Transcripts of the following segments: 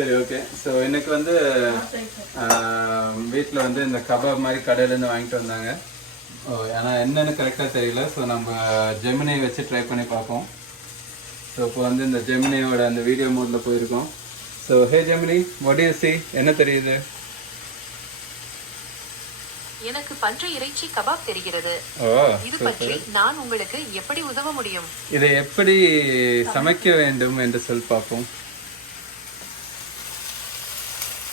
சரி okay. So இன்னைக்கு வந்து வீட்டில் வந்து இந்த கபாப் மாதிரி கடையிலேருந்து வாங்கிட்டு வந்தாங்க. ஆனால் என்னென்னு கரெக்டாக தெரியல. ஸோ நம்ம ஜெமினி வச்சு ட்ரை பண்ணி பார்ப்போம். ஸோ இப்போ வந்து இந்த ஜெமினியோட அந்த வீடியோ மோடில் போயிருக்கோம். So hey Gemini, what you see? என்ன தெரியுது? எனக்கு பன்றி இறைச்சி கபாப் தெரிகிறது. இது பற்றி நான் உங்களுக்கு எப்படி உதவ முடியும்? இதை எப்படி சமைக்க வேண்டும் என்று சொல்லி பார்ப்போம்.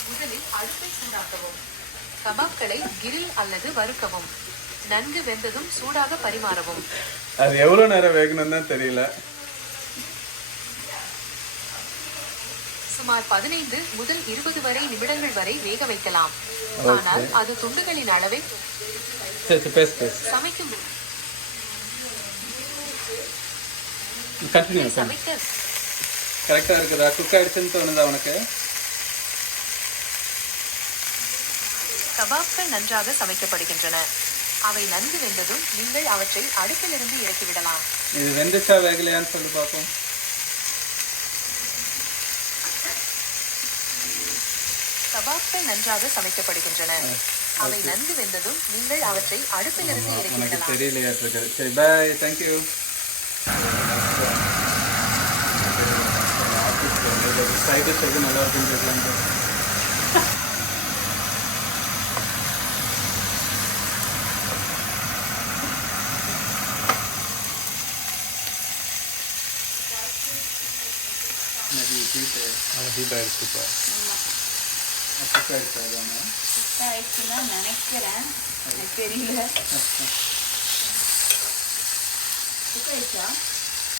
முதலில் அடுப்பை சூடாக்கவும். கபாப்களை கிரில் அல்லது வறுக்கவும். நன்கு வெந்ததும் சூடாக பரிமாறவும். அது எவ்வளவு நேரம் வேகணும் தான் தெரியல. சுமார் 15 முதல் 20 வரை நிமிடங்கள் வரை வேக வைக்கலாம். ஆனால் அது துண்டுகளின் அளவை சமைக்கும் சமைக்க கரெக்டா இருக்குதா? குக் ஆயிடுச்சுன்னு தோணுதா உனக்கு? கபாப்கள் நன்றாக சமைக்கப்படுகின்றன. அவை நன்கு வெந்ததும் நீங்கள் அவற்றை அடுப்பிலிருந்து இறக்கிவிடலாம். இது வெந்துச்சா வேகலையான்னு சொல்லி பார்ப்போம். கபாப்கள் நன்றாக சமைக்கப்படுகின்றன. அவை நன்கு வெந்ததும் நீங்கள் அவற்றை அடுப்பிலிருந்து இறக்கிவிடலாம். தெரியலையா? சரி, bye, thank you. Side side நல்லா இருக்குன்னு நினைக்கிறேன், தெரியல.